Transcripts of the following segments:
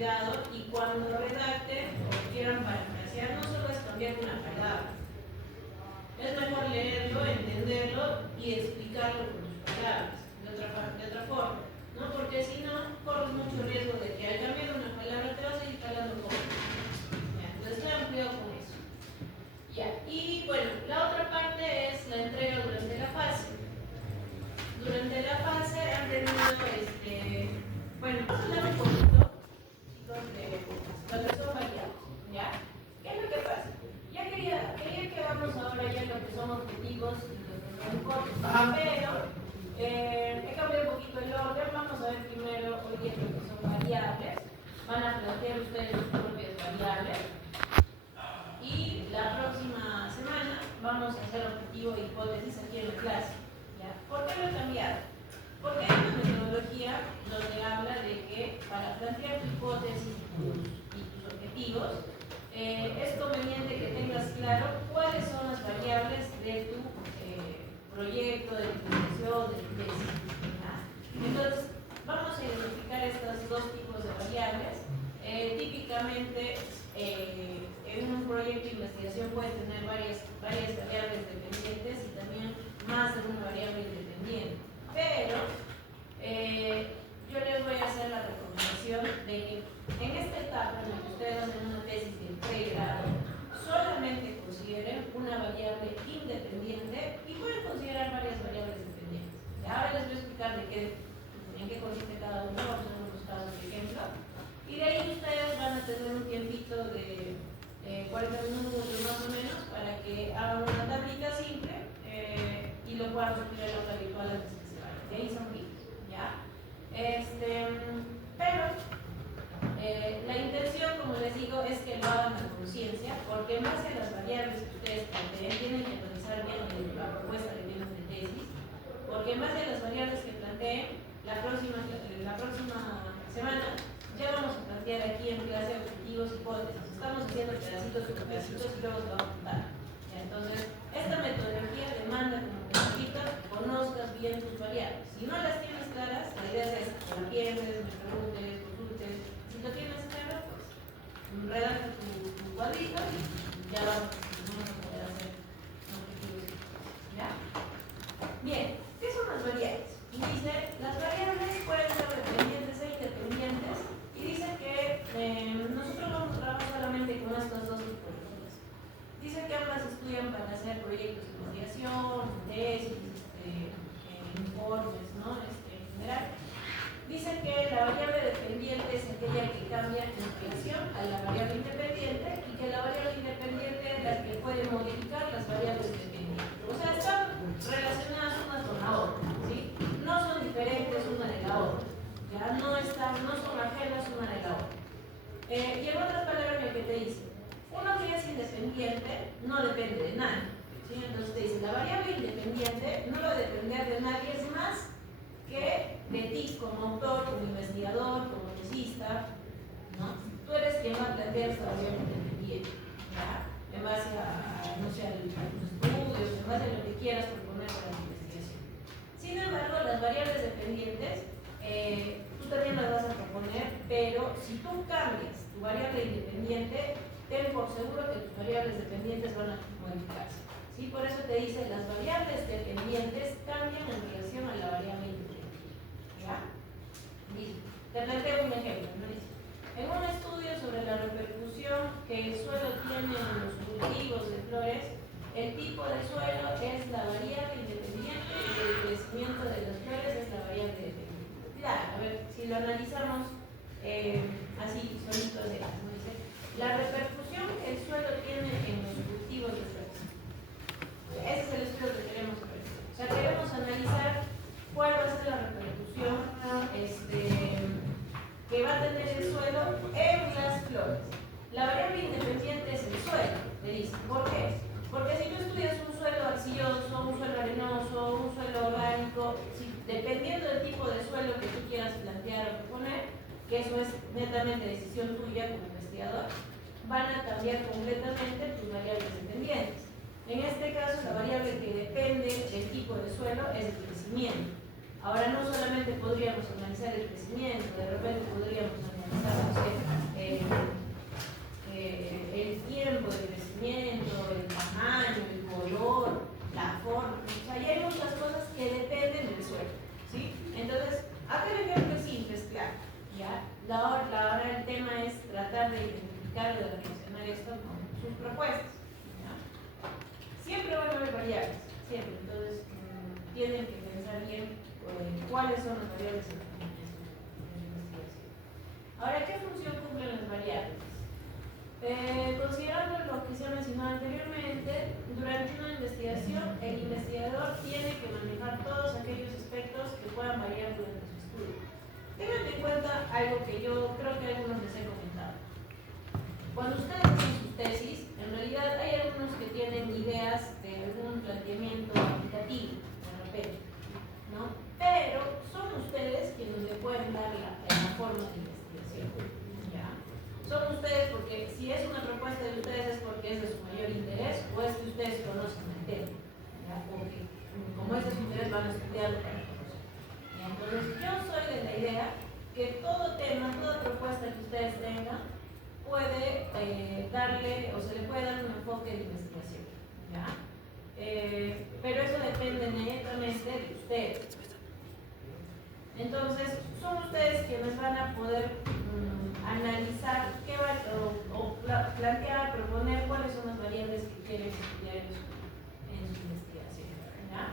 cuidado y cuando lo redacten o quieran parafrasear, no solo es cambiar una palabra. Es mejor leerlo, entenderlo y explicarlo con tus palabras, de otra forma, ¿no? Porque si no, corres mucho riesgo de que al cambiar una palabra te vas a ir calando con entonces tengan cuidado con eso. Ya. Y bueno, la otra parte es la entrega durante la fase. Durante la fase han tenido, bueno, vamos a hablar un poquito, chicos, de lo que son variables, ¿ya? ¿Qué es lo que pasa? Ya quería que vamos ahora ya lo que son objetivos y lo que son hipótesis, pero he cambiado un poquito el orden. Vamos a ver primero hoy día lo que son variables. Van a plantear ustedes sus propias variables. Y la próxima semana vamos a hacer objetivo e hipótesis aquí en la clase. ¿Ya? ¿Por qué lo he cambiado? Porque hay una metodología donde habla de que para plantear tu hipótesis y tus objetivos, es conveniente que tengas claro cuáles son las variables de tu proyecto, de tu investigación, de tu tesis. Entonces, vamos a identificar estos dos tipos de variables. Típicamente, en un proyecto de investigación puedes tener varias variables dependientes y también más de una variable independiente. Pero yo les voy a hacer la recomendación de que en esta etapa en la que ustedes hacen una tesis de pregrado, solamente consideren una variable independiente y pueden considerar varias variables dependientes. Y ahora les voy a explicar en qué consiste cada uno, vamos a ver unos casos de ejemplo. Y de ahí ustedes van a tener un tiempito de 40 minutos más o menos para que hagan una tablita simple y lo puedan subir a la aula virtual antes que se vayan. De ahí son libres, ¿ya? Pero la intención, como les digo, es que lo hagan a conciencia, porque en base a las variables que ustedes planteen, tienen que analizar bien la propuesta que tienen de tesis, porque en base a las variables que planteen, la próxima semana ya vamos a plantear aquí en clase objetivos y hipótesis. Estamos haciendo pedacitos y pedacitos y luego se va a juntar. Entonces, esta metodología demanda que conozcas bien tus variables. Si no las tienes claras, la idea es que la pienses, me preguntes, consultes. Si lo tienes claro, pues redacta tu cuadrito y ya vamos a poder hacer objetivos. ¿Ya? Bien, ¿qué son las variables? Y dice, las variables pueden ser dependientes e independientes. Y dice que nosotros vamos a trabajar solamente con estos dos tipologías. Dice que ambas estudian para hacer proyectos de investigación, tesis, informes, ¿no? En general. Dice que la variable dependiente es aquella que cambia en relación a la variable independiente y que la variable independiente es la que puede modificar las variables dependientes. O sea, están relacionadas unas con la otra, ¿sí? No son diferentes una de la otra. Ya no son ajenas una de la otra. Y en otras palabras, lo que te dice, uno que es independiente no depende de nadie. ¿Sí? Entonces te dice, la variable independiente no va a depender de nadie más que de ti como autor, como investigador, como tesista, ¿no? Tú eres quien va a plantear esta variable independiente, ¿ya? En base a tus estudios, en base a lo que quieras proponer para la investigación. Sin embargo, las variables dependientes, tú también las vas a proponer, pero si tú cambias tu variable independiente, ten por seguro que tus variables dependientes van a modificarse. ¿Sí? Por eso te dice, las variables dependientes cambian en relación a la variable independiente. ¿Ya? Listo. Te planteo un ejemplo, ¿no? En un estudio sobre la repercusión que el suelo tiene en los cultivos de flores, el tipo de suelo es la variable independiente y el crecimiento de las flores es la variable dependiente. Claro, a ver, si lo analizamos así, solito de ¿no? Dice, la repercusión que el suelo tiene en los cultivos de flores. Ese es el estudio que queremos ver. O sea, queremos analizar cuál va a ser la repercusión que va a tener el suelo en las flores. La variable independiente es el suelo, le dice. ¿Por qué? Porque si tú estudias un suelo arcilloso, un suelo arenoso, un suelo orgánico, dependiendo del tipo de suelo que tú quieras plantear o proponer, que eso es netamente decisión tuya como investigador, van a cambiar completamente tus variables dependientes. En este caso, la variable que depende del tipo de suelo es el crecimiento. Ahora, no solamente podríamos analizar el crecimiento, de repente podríamos analizar propuestas. ¿Ya? Siempre van a haber variables, siempre. Entonces, tienen que pensar bien cuáles son las variables en su investigación. Ahora, ¿qué función cumplen las variables? Considerando lo que se ha mencionado anteriormente, durante una investigación, el investigador tiene que manejar todos aquellos aspectos que puedan variar durante su estudio. Tengan en cuenta algo que yo creo que algunos les he comentado. Cuando ustedes hacen sus tesis, en realidad hay algunos que tienen ideas de algún planteamiento aplicativo, de repente, ¿no? Pero son ustedes quienes le pueden dar la forma de investigación. ¿Ya? Son ustedes porque si es una propuesta de ustedes es porque es de su mayor interés o es que ustedes conocen el tema. ¿Ya? Porque como es de su interés van a estudiarlo para conocer. ¿Ya? Entonces yo soy de la idea que todo tema, toda propuesta que ustedes tengan puede darle o se le puede dar un enfoque de investigación. ¿Ya? Pero eso depende netamente de ustedes. Entonces, son ustedes quienes van a poder analizar qué va, o plantear, proponer cuáles son las variables que quieren estudiar en su investigación. ¿Ya?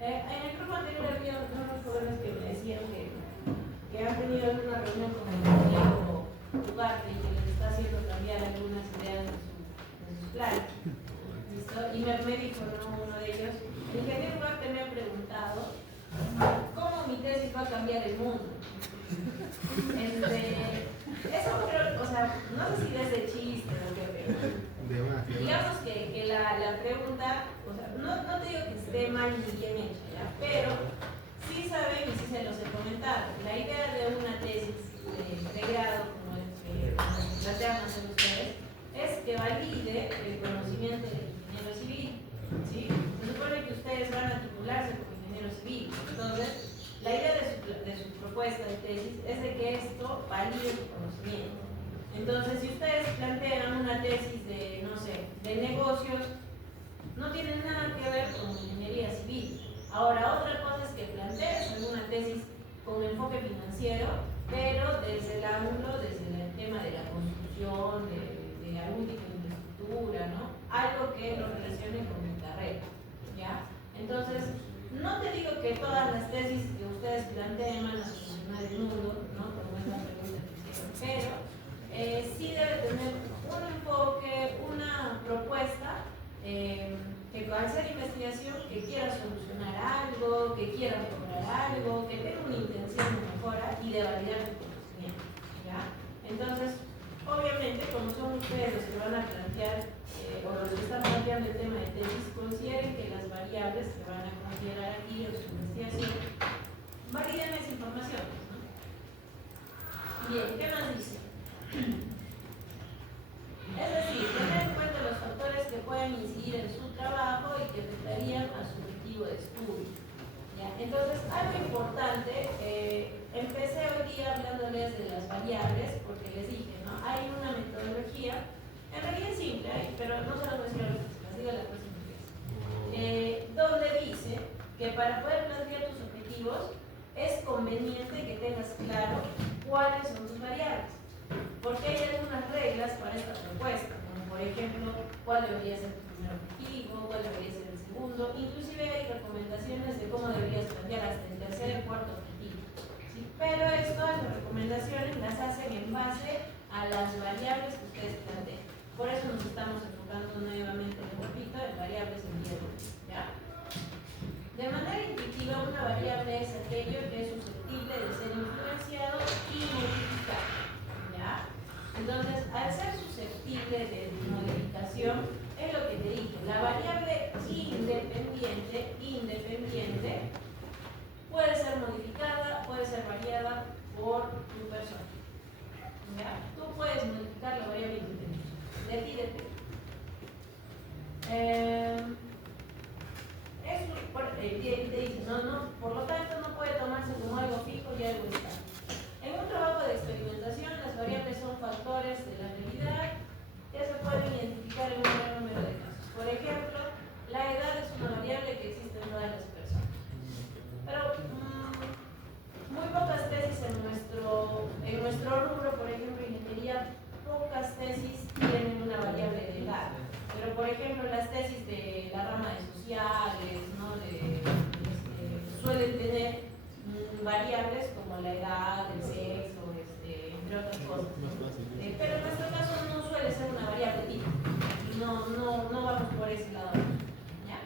En el grupo anterior había unos jóvenes que me decían que han tenido alguna reunión con el ingeniero Ugarte y que les está haciendo cambiar algunas ideas de sus planes. ¿Listo? Y me dijo, ¿no? Uno de ellos, el ingeniero Ugarte me ha preguntado ¿cómo mi tesis va a cambiar el mundo? Eso creo, o sea, no sé si es de chiste o qué, pero digamos que la pregunta, o sea, no te digo que esté mal ni bien hecha, ¿ya? Pero sí saben y sí se los he comentado. La idea de una tesis de grado, como es que plantean hacer ustedes, es que valide el conocimiento del ingeniero civil. ¿Sí? Se supone que ustedes van a titularse como ingeniero civil. Entonces, la idea de su propuesta de tesis es de que esto valide su conocimiento. Entonces, si ustedes plantean una tesis de, no sé, de negocios, no tienen nada que ver con ingeniería civil. Ahora, otra cosa es que plantees alguna tesis con enfoque financiero, pero desde el ángulo, desde el tema de la construcción, de algún tipo de infraestructura, ¿no? Algo que lo relacione con mi carrera, ¿ya? Entonces, no te digo que todas las tesis que ustedes planteen van a solucionar el mundo, ¿no? Como es la pregunta que hicieron, pero sí debe tener un enfoque, una propuesta que al ser investigación que quiera solucionar algo, que quiera mejorar algo, que tenga una intención de mejora y de validar el conocimiento, ¿ya? Entonces, obviamente, como son ustedes los que van a plantear o los que están planteando el tema de tesis, consideren que las variables que van a considerar aquí en su investigación validen esa información, ¿no? Bien, ¿qué más dice? Es decir, tener en cuenta los factores que pueden incidir en su trabajo y que afectarían a su objetivo de estudio. ¿Ya? Entonces, algo importante, empecé hoy día hablándoles de las variables, porque les dije, ¿no? Hay una metodología, en realidad es simple, pero no se las voy a decir ahorita, se las digo la próxima vez, donde dice que para poder plantear tus objetivos es conveniente que tengas claro cuáles son tus variables. Porque hay algunas reglas para esta propuesta, como por ejemplo, cuál debería ser tu primer objetivo, cuál debería ser el segundo, inclusive hay recomendaciones de cómo deberías plantear hasta el tercer y cuarto objetivo. ¿Sí? Pero estas recomendaciones las hacen en base a las variables que ustedes planteen. Por eso nos estamos enfocando nuevamente, les repito, en variables empíricas. ¿Ya? De manera intuitiva, una variable es aquello que es susceptible de ser influenciado y modificado. ¿Ya? Entonces, al ser susceptible de modificación, es lo que te dije, la variable independiente puede ser modificada, puede ser variada por tu persona. ¿Ya? Tú puedes modificar la variable independiente, de ti depende. Te dice, por lo tanto no puede tomarse como algo fijo y algo estable. En un trabajo otras cosas. Pero en nuestro caso no suele ser una variable tipo. No vamos por ese lado. ¿Ya?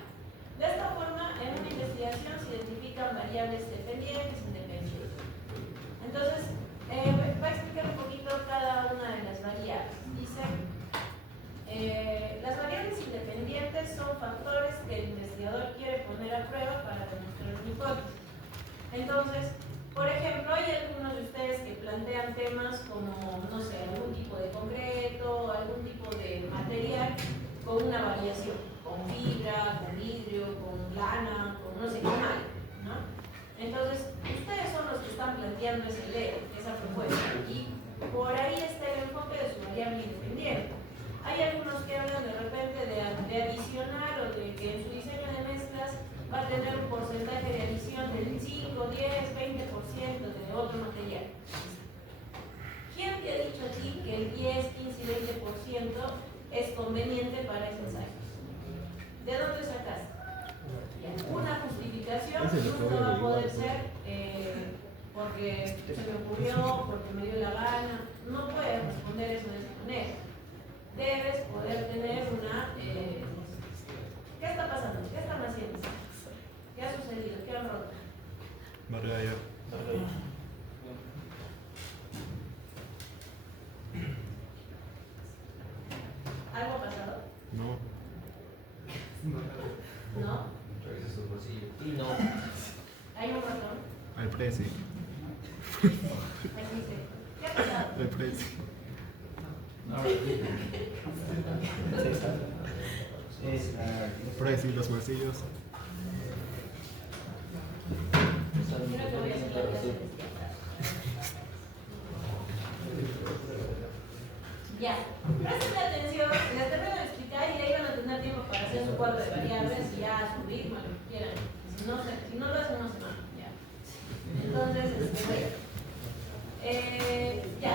De esta forma, en una investigación se identifican variables dependientes e independientes. Entonces, voy a explicar un poquito cada una de las variables. Dice, las variables independientes son factores que el investigador quiere poner a prueba para demostrar una hipótesis. Entonces, por ejemplo, hay algunos de ustedes que plantean temas como, no sé, algún tipo de concreto, algún tipo de material con una variación, con fibra, con vidrio, con lana, con no sé qué mal, ¿no? Entonces, ustedes son los que están planteando esa propuesta, y por ahí está el enfoque de su variable independiente. Hay algunos que hablan de repente de adicionar, o de que en su diseño de mezclas va a tener un porcentaje de adición del 5, 10, 20% de otro material. ¿Quién te ha dicho a ti que el 10, 15 y 20% es conveniente para ese ensayo? ¿De dónde sacaste? Una justificación nunca va a poder ser porque se me ocurrió, porque me dio la gana. No puedes responder eso de esa manera. Debes poder tener una... ¿qué está pasando? ¿Qué están haciendo? ¿Qué ha sucedido? ¿Qué han roto? Barrera. ¿Algo ha pasado? No. ¿No? Revisa su bolsillo. Y no. ¿Hay un ratón? Al precio. Aquí dice, ¿qué ha pasado? Al precio. Precio y los bolsillos. Creo que voy a hacer la clase de ya, presten atención, les termino de explicar y ahí van a tener tiempo para hacer su cuadro de variables y ya a su ritmo, lo que quieran. Si no lo hacen, no se van. Ya. Entonces,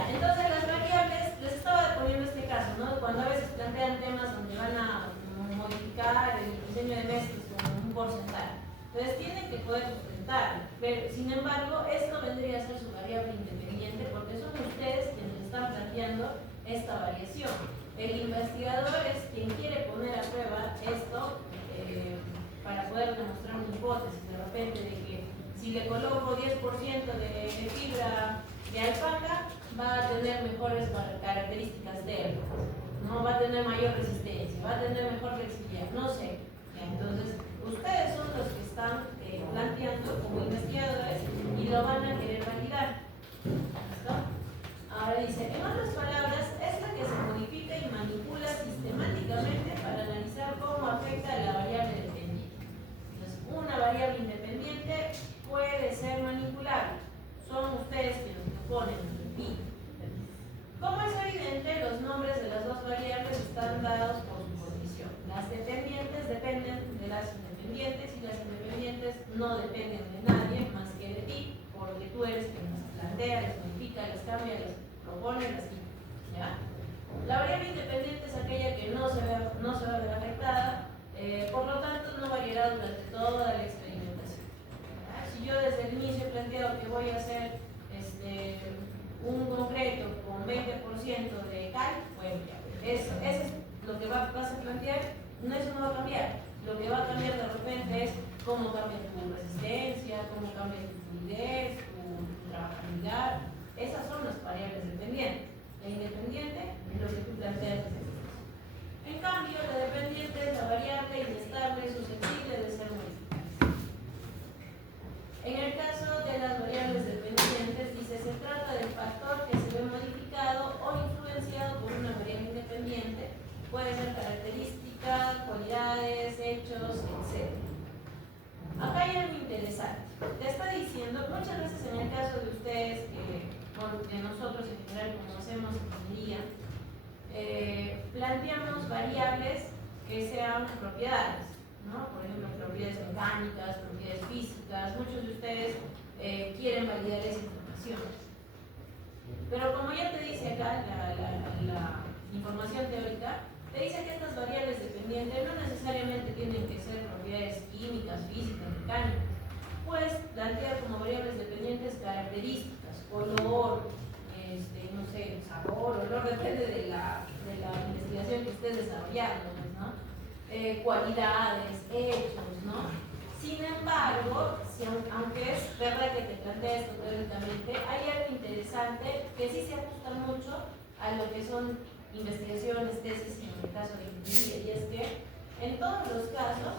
entonces las variables, les estaba poniendo este caso, ¿no? Cuando a veces plantean temas donde van a modificar el diseño de mezclas con un porcentaje. Entonces tienen que poder sustentar, pero sin embargo, esto vendría a ser su variable independiente porque son ustedes quienes están planteando esta variación. El investigador es quien quiere poner a prueba esto para poder demostrar una hipótesis. De repente, de que si le coloco 10% de fibra de alpaca, va a tener mejores características térmicas, no va a tener mayor resistencia, va a tener mejor flexibilidad, no sé. Entonces, ustedes son los que están planteando como investigadores y lo van a querer validar. ¿Listo? Ahora dice, en otras palabras, es la que se modifica y manipula sistemáticamente para analizar cómo afecta a la variable dependiente. Entonces, una variable independiente puede ser manipulable. Son ustedes quienes lo ponen en el PI. Como es evidente, los nombres de las dos variables están dados por su condición. Las dependientes dependen de las independientes y las independientes no dependen de nadie más que de ti, porque tú eres quien las plantea, las modifica, las cambia, las propone, las quita. ¿Ya? La variable independiente es aquella que no se va a ver afectada, por lo tanto no variará durante toda la experimentación. ¿Ya? Si yo desde el inicio he planteado que voy a hacer un concreto con 20% de cal, bueno, eso es lo que vas a plantear, eso no va a cambiar. Lo que va a cambiar de repente es cómo cambia tu resistencia, cómo cambia tu fluidez, tu trabajabilidad. Esas son las variables dependientes. La independiente es lo que tú planteas desde el inicio. En cambio, la dependiente es la variable inestable susceptible de ser modificada. En el caso de las variables dependientes, dice, se trata del factor que se ve modificado o influenciado por una variable independiente. Puede ser características, cualidades, hechos, etc. Acá hay algo interesante. Te está diciendo, muchas veces en el caso de ustedes, de nosotros en general, como hacemos ingeniería, planteamos variables que sean propiedades, ¿no? Por ejemplo, propiedades mecánicas, propiedades físicas. Muchos de ustedes quieren validar esa información. Pero como ya te dice acá la información teórica, te dice que estas variables dependientes no necesariamente tienen que ser propiedades químicas, físicas, mecánicas. Puedes plantear como variables dependientes características, color, no sé, desarrollándolas, ¿no? Cualidades, hechos, ¿no? Sin embargo, aunque es verdad que te plantea esto teóricamente, hay algo interesante que sí se ajusta mucho a lo que son investigaciones, tesis en el caso de ingeniería, y es que en todos los casos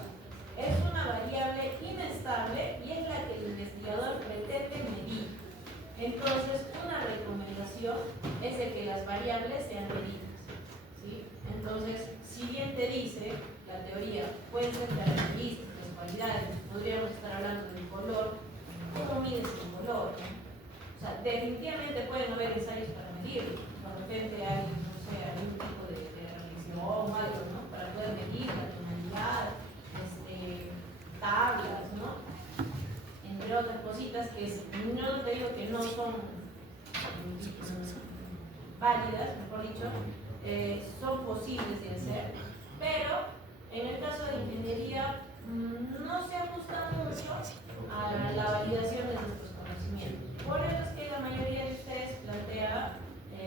es una variable inestable y es la que el investigador pretende medir. Entonces, una recomendación es de que las variables sean medidas, ¿sí? Entonces, si bien te dice la teoría, pueden ser características, cualidades, podríamos estar hablando del color, ¿cómo mides el color? O sea, definitivamente pueden haber ensayos para medirlo. De repente hay, no sé, algún tipo de reflexión o algo, ¿no? Para poder medir la tonalidad, tablas, ¿no? Entre otras cositas que no te digo que no son válidas, mejor dicho, son posibles de hacer, pero en el caso de ingeniería no se ajusta mucho a la validación de nuestros conocimientos. Por eso es que la mayoría de ustedes plantea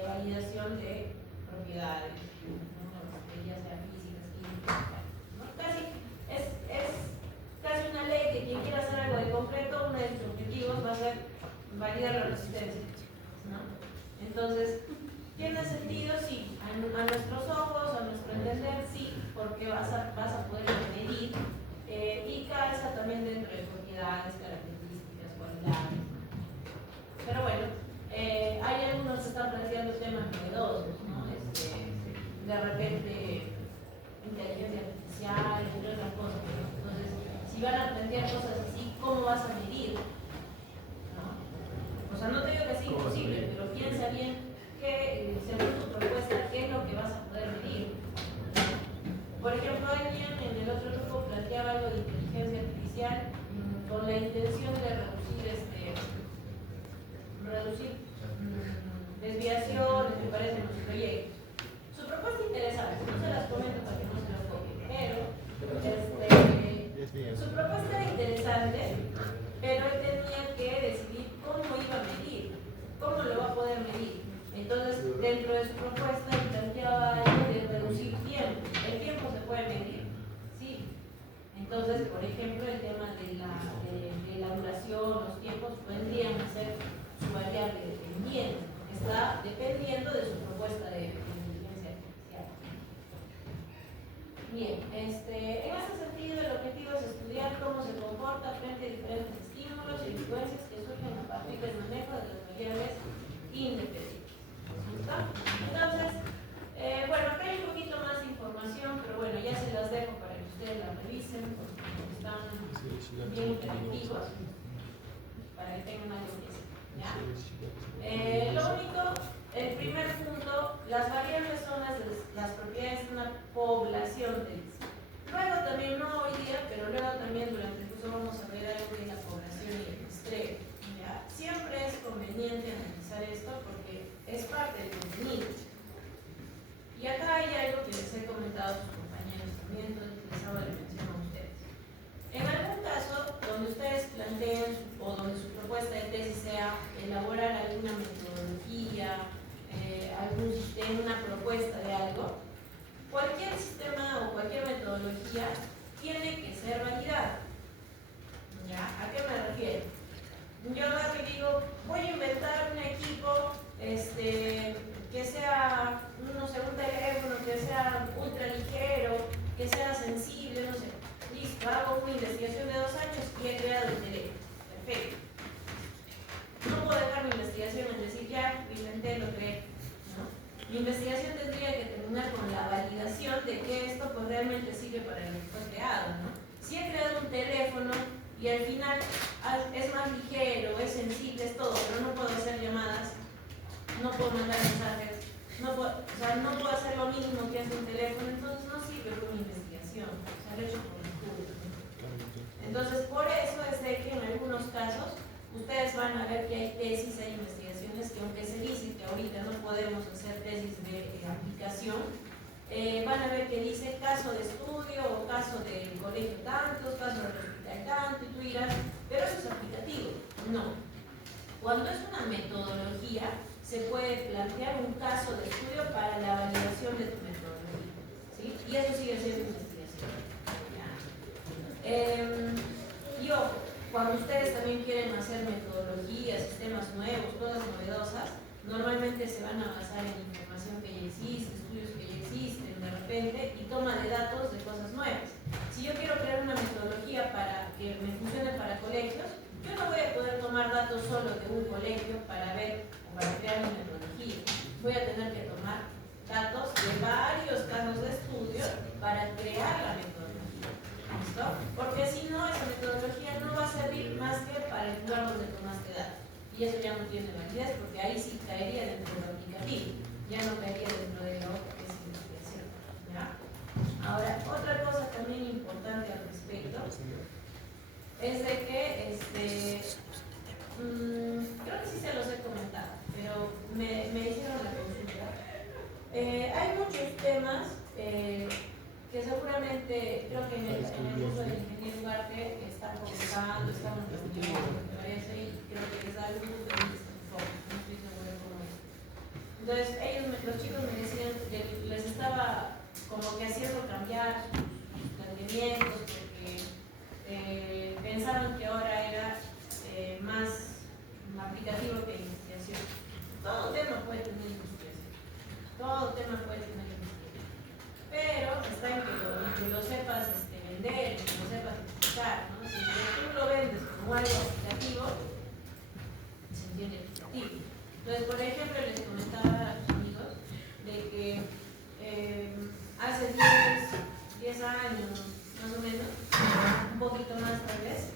validación de propiedades, ¿no? Ya sea físicas, químicas, ¿no? Es casi una ley que quien quiera hacer algo de concreto, uno de sus objetivos va a ser validar la resistencia, ¿no? Entonces, ¿tiene sentido? Sí. A nuestros ojos, a nuestro entender, sí, porque vas a poder medir y calza también dentro de propiedades, características, cualidades. Pero bueno, hay algunos que están planteando temas novedosos, ¿no? De repente, inteligencia artificial, entre otras cosas, ¿no? Entonces, si van a plantear cosas así, ¿cómo vas a medir? ¿No? O sea, no te digo que sea imposible, pero piensa bien que, según tu propuesta, qué es lo que vas a poder medir. Por ejemplo, alguien en el otro grupo planteaba algo de inteligencia artificial con la intención de reducir desviaciones, me parece, en los proyectos. Su propuesta interesante, no se las comento para que no se las copien, pero su propuesta era interesante, pero él tenía que decidir cómo iba a medir, cómo lo va a poder medir. Entonces, dentro de su propuesta, él planteaba algo de reducir tiempo. ¿El tiempo se puede medir? Sí. Entonces, por ejemplo, el tema de la duración, los tiempos, vendrían a ser su variable dependiente. Está dependiendo de su propuesta de inteligencia artificial. Bien, en ese sentido, el objetivo es estudiar cómo se comporta frente a diferentes estímulos y influencias que surgen a partir del manejo de las variables independientes. Entonces, bueno, acá hay un poquito más de información, pero bueno, ya se las dejo para que ustedes la revisen, porque están bien interactivos, para que tengan algo que decir, ¿ya? Lo único, el primer punto, las variables son las propiedades de una población de disco. Luego también, no hoy día, pero luego también durante el curso vamos a ver algo que es la población y el muestreo, ¿ya? Siempre es conveniente analizar esto porque es parte del contenido. Y acá hay algo que les he comentado a sus compañeros también, entonces les hago la mención a ustedes. En algún caso donde ustedes planteen o donde su propuesta de tesis sea elaborar alguna metodología, algún sistema, una propuesta de algo, cualquier sistema o cualquier metodología tiene que ser validada. ¿Ya? ¿A qué me refiero? Yo ahora que digo, voy a inventar un equipo que sea, no sé, un teléfono, que sea ultra ligero, que sea sensible, no sé. Listo, hago una investigación de 2 años y he creado el teléfono. Perfecto. No puedo dejar mi investigación en decir ya, lo inventé, lo creé. ¿No? Mi investigación tendría que terminar con la validación de que esto pues, realmente sirve para lo que fue creado. ¿No? Si he creado un teléfono y al final es más ligero, es sensible, es todo, pero no puedo hacer llamadas, no puedo mandar mensajes, no puedo hacer lo mínimo que hace un teléfono, entonces no sirve como investigación, o sea, lo he hecho por estudio. Entonces, por eso es de que en algunos casos ustedes van a ver que hay tesis, hay investigaciones que aunque se dice que ahorita no podemos hacer tesis de aplicación, van a ver que dice caso de estudio o caso del colegio tantos, caso del hospital tanto, y tú dirás, pero eso es aplicativo. No. Cuando es una metodología, se puede plantear un caso de estudio para la validación de tu metodología. ¿Sí? Y es haciendo investigación. Y ojo, cuando ustedes también quieren hacer metodologías, sistemas nuevos, cosas novedosas, normalmente se van a basar en información que ya existe, estudios que ya existen de repente y toma de datos de cosas nuevas. Si yo quiero crear una metodología para que me funcione para colegios, yo no voy a poder tomar datos solo de un colegio para ver o para crear mi metodología. Voy a tener que tomar datos de varios casos de estudio para crear la metodología. ¿Listo? Porque si no, esa metodología no va a servir más que para el lugar donde tomaste datos. Y eso ya no tiene validez porque ahí sí caería dentro de lo aplicativo, ya no caería dentro de lo que es investigación. ¿Ya? Ahora, otra cosa también importante al respecto es de que, creo que sí se los he comentado, pero me hicieron la consulta. Hay muchos temas que seguramente, creo que en el curso del ingeniero Ugarte están conversando, están reuniendo, me parece, y creo que les da algún punto de vista mejor, no estoy segura de cómo es. Entonces, los chicos me decían que les estaba como que haciendo cambiar sus planteamientos, porque pensaban que ahora era más aplicativo que investigación. Todo tema puede tener investigación, todo tema puede tener investigación, pero está en que lo sepas vender, que lo sepas explicar, ¿no? Si tú lo vendes como algo aplicativo, se entiende aplicativo. Entonces, por ejemplo, les comentaba a los amigos de que hace 10 años, más o menos, un poquito más tal vez,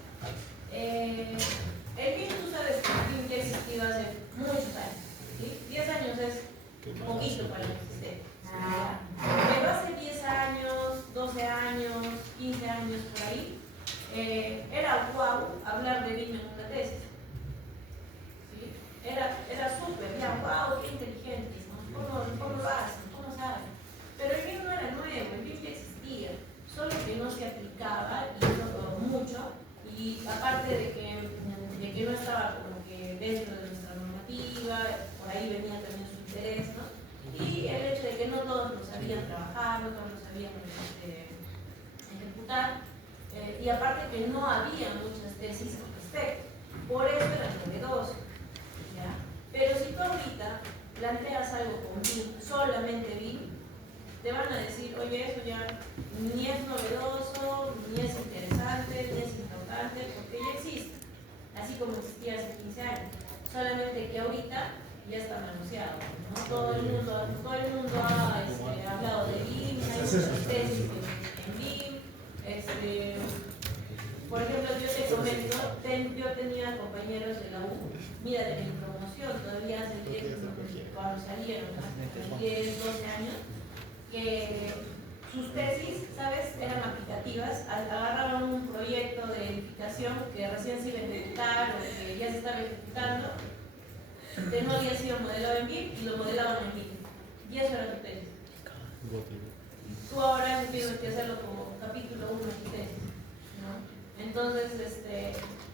el BIM, tú sabes que el BIM ya ha existido hace muchos años, ¿sí? 10 años es poquito para el sistema. Pero hace 10 años, 12 años, 15 años por ahí, era guau hablar de BIM en una tesis. ¿Sí? Era súper, ya, wow, qué inteligentes, ¿no? ¿Cómo lo hacen? ¿Cómo saben? Pero el BIM no era nuevo, el BIM ya existía, solo que no se aplicaba y no mucho, y aparte de que no estaba como que dentro de nuestra normativa, por ahí venía también su interés, ¿no? Y el hecho de que no todos lo sabían trabajar, no todos lo sabían ejecutar, y aparte que no había muchas tesis al respecto, por eso era novedoso, ¿ya? Pero si tú ahorita planteas algo con BIM, solamente BIM, te van a decir, oye, eso ya ni es novedoso, ni es interesante, ni es importante, porque ya existe, así como existía hace 15 años, solamente que ahorita ya está manoseado, ¿no? Todo el mundo ha hablado de BIM, hay muchas tesis en BIM, por ejemplo, yo te comento, yo tenía compañeros de la U, mira, de mi promoción, todavía hace 10, cuando salieron, hace 10, 12 años, que sus tesis, ¿sabes?, eran aplicativas, agarraban un proyecto de edificación que recién se iba a ejecutar o que ya se estaba ejecutando, que no había sido modelado en BIM y lo modelaban en BIM. Y eso era tu tesis. Tú ahora tienes que hacerlo como capítulo 1 de tu tesis, ¿no? Entonces,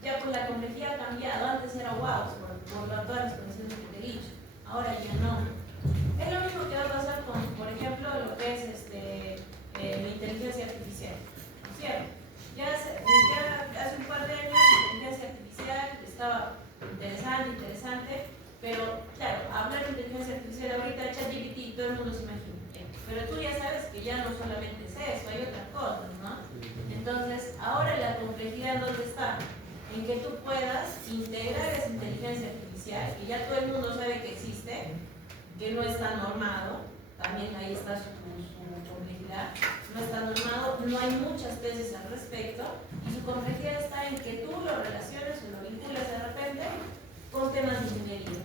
ya pues la complejidad ha cambiado. Antes era wow, por todas las condiciones que te he dicho. Ahora ya no. Es lo mismo que va a pasar con, por ejemplo, lo que es la inteligencia artificial, ¿no es cierto? Ya hace un par de años la inteligencia artificial estaba interesante, pero claro, hablar de inteligencia artificial ahorita, ChatGPT, todo el mundo se imagina. Pero tú ya sabes que ya no solamente es eso, hay otras cosas, ¿no? Entonces, ahora la complejidad, ¿dónde está? En que tú puedas integrar esa inteligencia artificial, que ya todo el mundo sabe que existe, que no está normado, también ahí está su complejidad, no está normado, no hay muchas tesis al respecto, y su complejidad está en que tú lo relaciones o lo vinculas de repente con temas de ingeniería.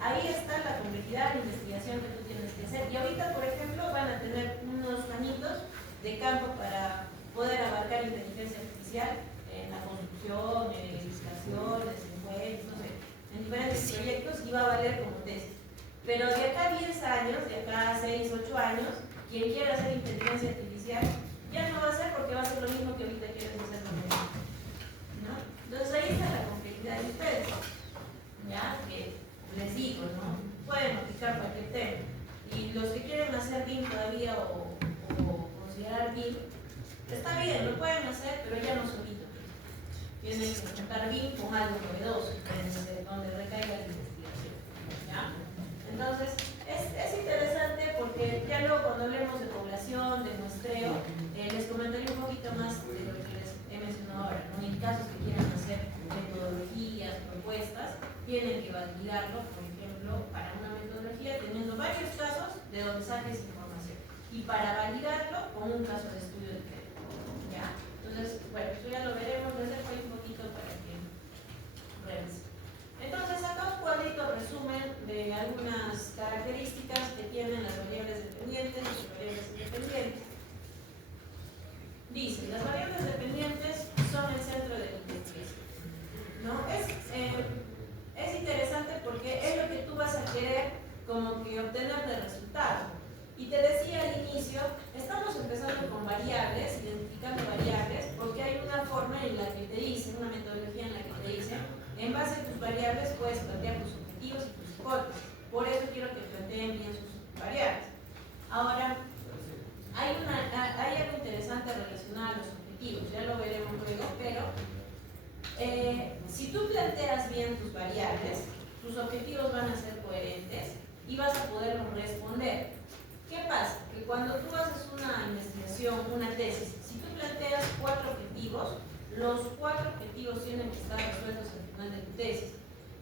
Ahí está la complejidad de investigación que tú tienes que hacer. Y ahorita, por ejemplo, van a tener unos añitos de campo para poder abarcar inteligencia artificial en la construcción, en edificaciones, en webs, no sé, en diferentes proyectos, y va a valer como tesis. Pero de acá a 10 años, de acá a 6, 8 años, quien quiera hacer inteligencia artificial ya no va a hacer, porque va a ser lo mismo que ahorita quieres hacer con él, ¿no? Entonces ahí está la complejidad de ustedes, ¿ya? Que les digo, ¿no? Pueden aplicar cualquier tema. Y los que quieren hacer BIM todavía o ¿cómo se considerar BIM, está bien, lo pueden hacer, pero ya no solito. Tienen que juntar BIM con algo novedoso, donde recaiga la investigación. ¿Ya? Entonces, es interesante porque ya luego cuando hablemos de población, de muestreo, les comentaré un poquito más de lo que les he mencionado ahora, ¿no? En casos que quieran hacer metodologías, propuestas, tienen que validarlo, por ejemplo, para una metodología, teniendo varios casos de donde saques información. Y para validarlo con un caso de estudio de crédito. ¿Ya? Entonces, bueno, esto ya lo veremos, les dejo ahí un poquito para que revisen. Entonces, acá un cuadrito resumen de algunas características que tienen las variables dependientes y las variables independientes. Dice, las variables dependientes son el centro de la investigación. ¿No? Es interesante porque es lo que tú vas a querer como que obtener de resultado. Y te decía al inicio, estamos empezando con variables, identificando variables, porque hay una forma en la que te dice, una metodología en la que te dice, en base a tus variables puedes plantear tus objetivos y tus hipótesis. Por eso quiero que planteen bien sus variables. Ahora, hay algo interesante relacionado a los objetivos, ya lo veremos luego, pero si tú planteas bien tus variables, tus objetivos van a ser coherentes y vas a poderlos responder. ¿Qué pasa? Que cuando tú haces una investigación, una tesis, si tú planteas 4 objetivos, los 4 objetivos tienen que estar resueltos al final de tu tesis.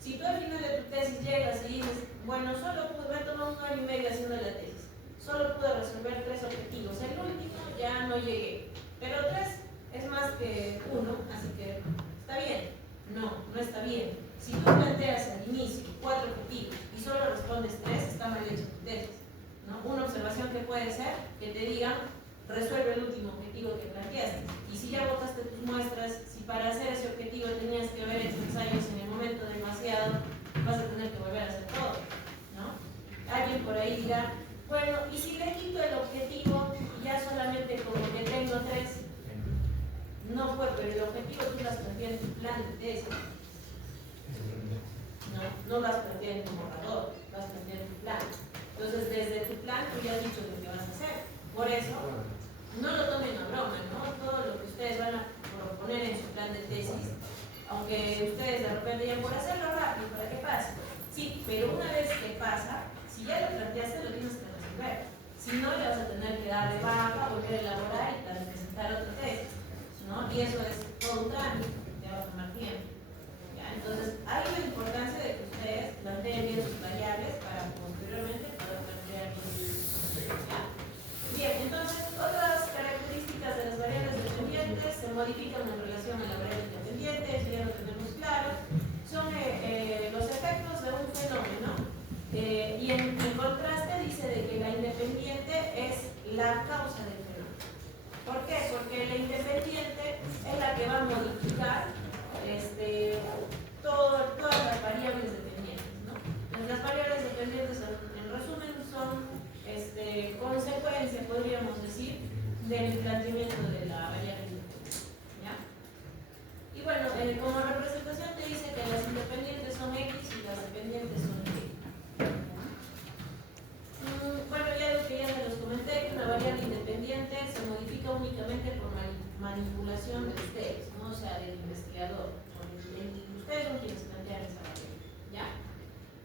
Si tú al final de tu tesis llegas y dices, bueno, solo me he tomado 1 año y medio haciendo la tesis, solo pude resolver 3 objetivos, el último ya no llegué, pero 3 es más que 1, así que está bien. No, no está bien. Si tú planteas al inicio 4 objetivos y solo respondes 3, está mal hecho tu tesis. ¿No? Una observación que puede ser que te digan, resuelve el último objetivo que planteaste. Y si ya botaste tus muestras, si para hacer ese objetivo tenías que haber hecho ensayos en el momento demasiado, vas a tener que volver a hacer todo. ¿No? Alguien por ahí dirá, bueno, ¿y si le quito el objetivo y ya solamente como que tengo 3? No fue, pero el objetivo tú lo has planteado en tu plan de tesis. No lo has planteado en tu borrador, lo has planteado en tu plan. Entonces, desde tu plan tú ya has dicho lo que vas a hacer. Por eso, no lo tomen a broma, ¿no? Todo lo que ustedes van a proponer en su plan de tesis, aunque ustedes de repente digan por hacerlo rápido, para que pase. Sí, pero una vez que pasa, si ya lo planteaste, lo tienes que resolver. Si no, le vas a tener que dar de baja, volver a elaborar y presentar otra tesis, ¿no? Y eso es todo un trámite, te va a tomar tiempo. ¿Ya? Entonces, hay la importancia de que ustedes planteen bien sus variables para posteriormente poder plantear bien. Bien, entonces, otras características de las variables dependientes se modifican en relación a la variable independiente, eso ya lo tenemos claro. Son los efectos de un fenómeno. Y en contraste dice de que la independiente es la causa del fenómeno. ¿Por qué? Porque la independiente es la que va a modificar todas las variables dependientes, ¿no? Entonces, las variables dependientes, en resumen, son consecuencia, podríamos decir, del planteamiento de la variable independiente. ¿Ya? Y bueno, como representación te dice que las independientes son X y las dependientes son Y. Bueno, ya lo que ya me los comenté, que una variable independiente se modifica únicamente por manipulación de ustedes, ¿no? O sea, del investigador. Ustedes son quienes plantean esa variable. ¿Ya?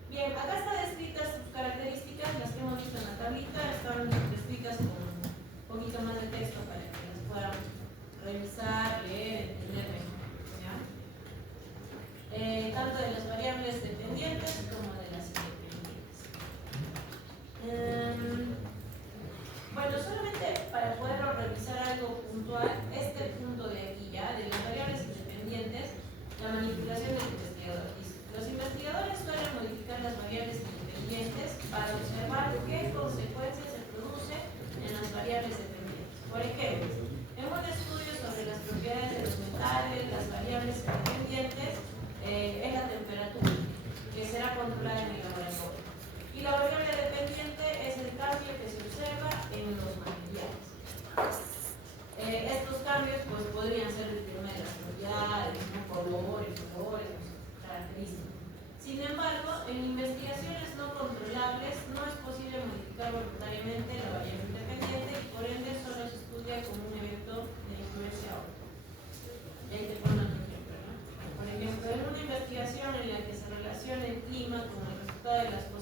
Bien, acá están descritas sus características, las que hemos visto en la tablita, están descritas con un poquito más de texto para que las puedan revisar, leer, entender mejor. ¿Ya? Tanto de las variables dependientes como de las independientes. Bueno, solamente para poder revisar algo puntual, este punto de aquí ya, de las variables independientes, la manipulación del investigador. Dice, los investigadores suelen modificar las variables independientes para observar qué consecuencias se producen en las variables dependientes. Por ejemplo, en un estudio sobre las propiedades de los metales, las variables independientes es la temperatura, que será controlada en el laboratorio. Y la variable dependiente es el cambio que se observa en los materiales. Estos cambios pues, podrían ser el tema de las propiedades, ¿no? colores, características. Sin embargo, en investigaciones no controlables no es posible modificar voluntariamente la variable independiente y por ende solo se estudia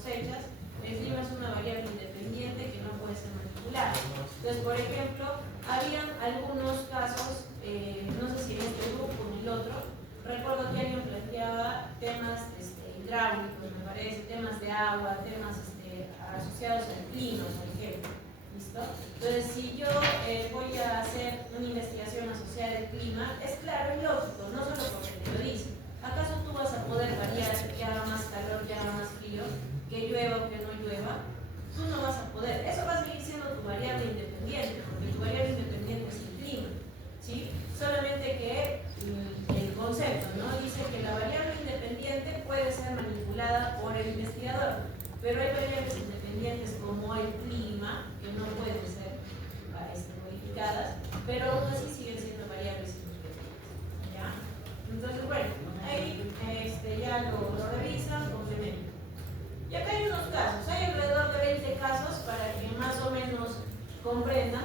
cosechas, el clima es una variable independiente que no puede ser manipulada. Entonces, por ejemplo, habían algunos casos, no sé si en este grupo o en el otro, recuerdo que alguien planteaba temas hidráulicos, me parece, temas de agua, temas asociados al clima, por ejemplo. ¿Listo? Entonces, si yo voy a hacer una investigación asociada al clima, es claro y lógico, no solo porque te lo dice. ¿Acaso tú vas a poder variar que haga más calor, que haga más frío, que llueva o que no llueva? Tú no vas a poder. Eso va a seguir siendo tu variable independiente, porque tu variable independiente es el clima. ¿Sí? Solamente que el concepto, ¿no? Dice que la variable independiente puede ser manipulada por el investigador, pero hay variables independientes como el clima, que no pueden ser modificadas, pero aún así siguen siendo variables independientes. ¿Ya? Entonces, bueno, ahí ya lo revisan, complementan. Y acá hay unos casos, hay alrededor de 20 casos para que más o menos comprendan.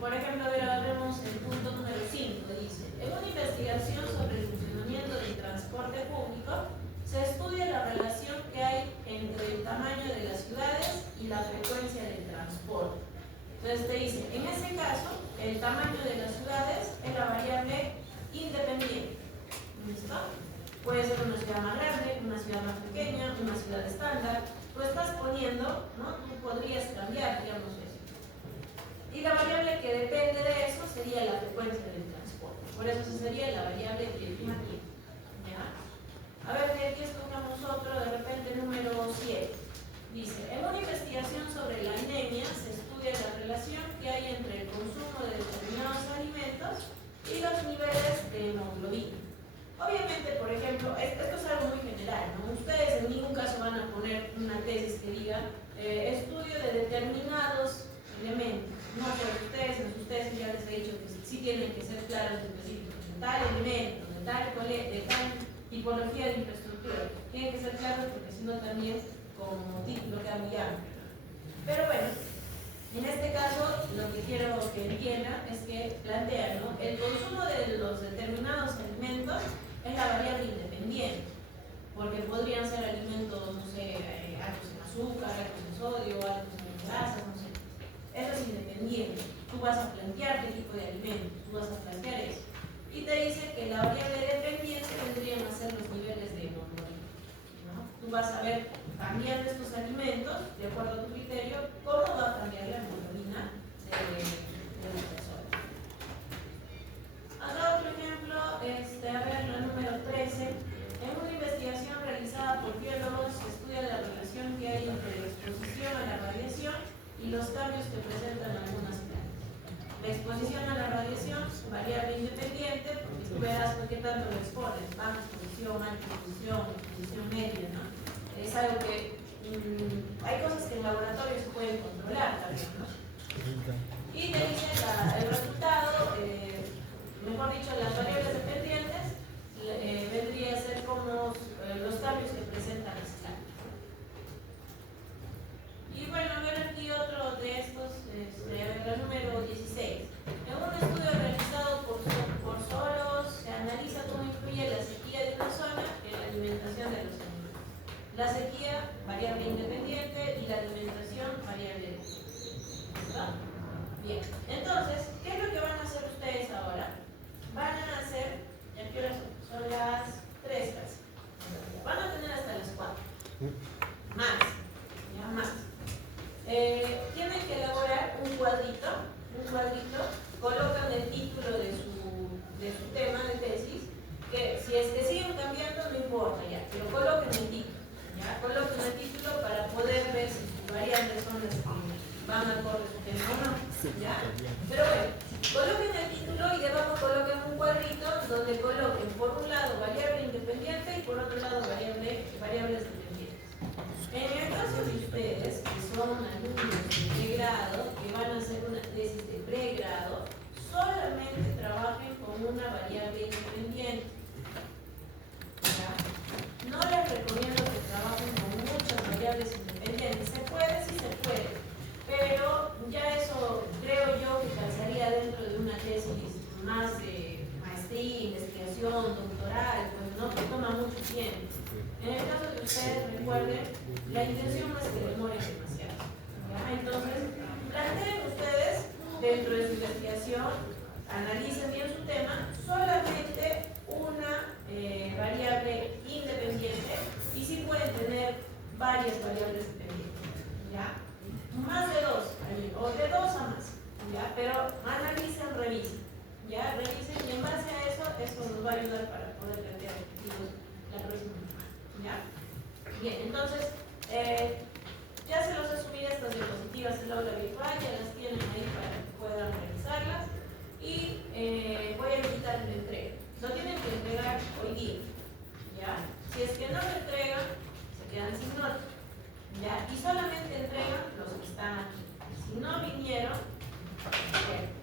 Por ejemplo, a ver, vemos el punto número 5, dice: en una investigación sobre el funcionamiento del transporte público, se estudia la relación que hay entre el tamaño de las ciudades y la frecuencia del transporte. Entonces te dice, en ese caso, el tamaño de las ciudades es la variable independiente. ¿Listo? Puede ser una ciudad más grande, una ciudad más pequeña, una ciudad estándar. Tú estás poniendo, ¿no? Tú podrías cambiar, digamos, eso. Y la variable que depende de eso sería la frecuencia del transporte. Por eso esa sería la variable estimativa. ¿Ya? A ver, de aquí escogemos otro, de repente número 7. Dice, en una investigación sobre la anemia se estudia la relación que hay entre el consumo de determinados alimentos y los niveles de hemoglobina. Obviamente, por ejemplo, esto es algo muy general, ¿no? Ustedes en ningún caso van a poner una tesis que diga estudio de determinados elementos. No, pero ustedes en sus tesis ya les he dicho que sí tienen que ser claros y específicos. De tal elemento, de tal tipología de infraestructura. Tienen que ser claros porque si no también como título queda muy amplio. Pero bueno, en este caso lo que quiero que entiendan es que plantean, ¿no? El consumo de los determinados alimentos es la variable independiente, porque podrían ser alimentos, no sé, altos en azúcar, altos en sodio, altos en grasas, no sé. Eso es independiente. Tú vas a plantear qué tipo de alimentos, tú vas a plantear eso. Y te dice que la variable dependiente vendrían a ser los niveles de hemoglobina, ¿no? Tú vas a ver, cambiando estos alimentos, de acuerdo a tu criterio, cómo va a cambiar la hemoglobina de la persona. Acá otro ejemplo, a ver, la número 13. En una investigación realizada por biólogos se estudia la relación que hay entre la exposición a la radiación y los cambios que presentan algunas plantas. La exposición a la radiación es variable independiente, porque tú verás por qué tanto lo expones, baja exposición, alta exposición media, ¿no? Es algo que hay cosas que en laboratorio se pueden controlar también, ¿no? Y te dice el resultado, mejor dicho, las variables dependientes vendría a ser como los cambios que presentan las plantas. Y bueno, a ver aquí otro de estos, la número 16. En un estudio realizado por Soros se analiza cómo influye la sequía de una zona en la alimentación de los animales. La sequía, variable independiente, y la alimentación, variable dependiente. ¿Listo? Bien, entonces, ¿qué es lo que van a hacer ustedes ahora? Van a hacer, ¿ya qué horas son? Son las 3 casi. Van a tener hasta las 4. Más, ya más. Tienen que elaborar un cuadrito, colocan el título de su tema de tesis, que si es que siguen cambiando no importa ya, pero coloquen el título, ya, coloquen el título para poder ver si sus variables son las que van acorde a su tema o no, ya. Pero bueno, coloquen el título y debajo coloquen un cuadrito donde coloquen por un lado variable independiente y por otro lado variables dependientes. En el caso de ustedes, que son alumnos de pregrado, que van a hacer una tesis de pregrado, solamente trabajen con una variable independiente. ¿Ya? No les recomiendo que trabajen con muchas variables independientes. ¿Se puede? Sí se puede. Pero ya eso creo yo que calzaría dentro de una tesis más de maestría, investigación, doctoral, pues no, que toma mucho tiempo. En el caso que ustedes recuerden, la intención no es que demoren demasiado. ¿Ya? Entonces, planteen ustedes dentro de su investigación, analicen bien su tema, solamente una variable independiente y sí pueden tener varias variables dependientes. ¿Ya? Más de dos, o de dos a más. ¿Ya? Pero analicen, revisen. ¿Ya? Revisen y en base a eso nos va a ayudar para poder plantear objetivos la próxima semana. ¿Ya? Bien, entonces, ya se los he subido estas diapositivas en el aula virtual, ya las tienen ahí para que puedan revisarlas. Y voy a invitar la entrega. Lo tienen que entregar hoy día. ¿Ya? Si es que no lo entregan, se quedan sin nota. ¿Ya? Y solamente entregan los que están aquí. Si no vinieron, bueno,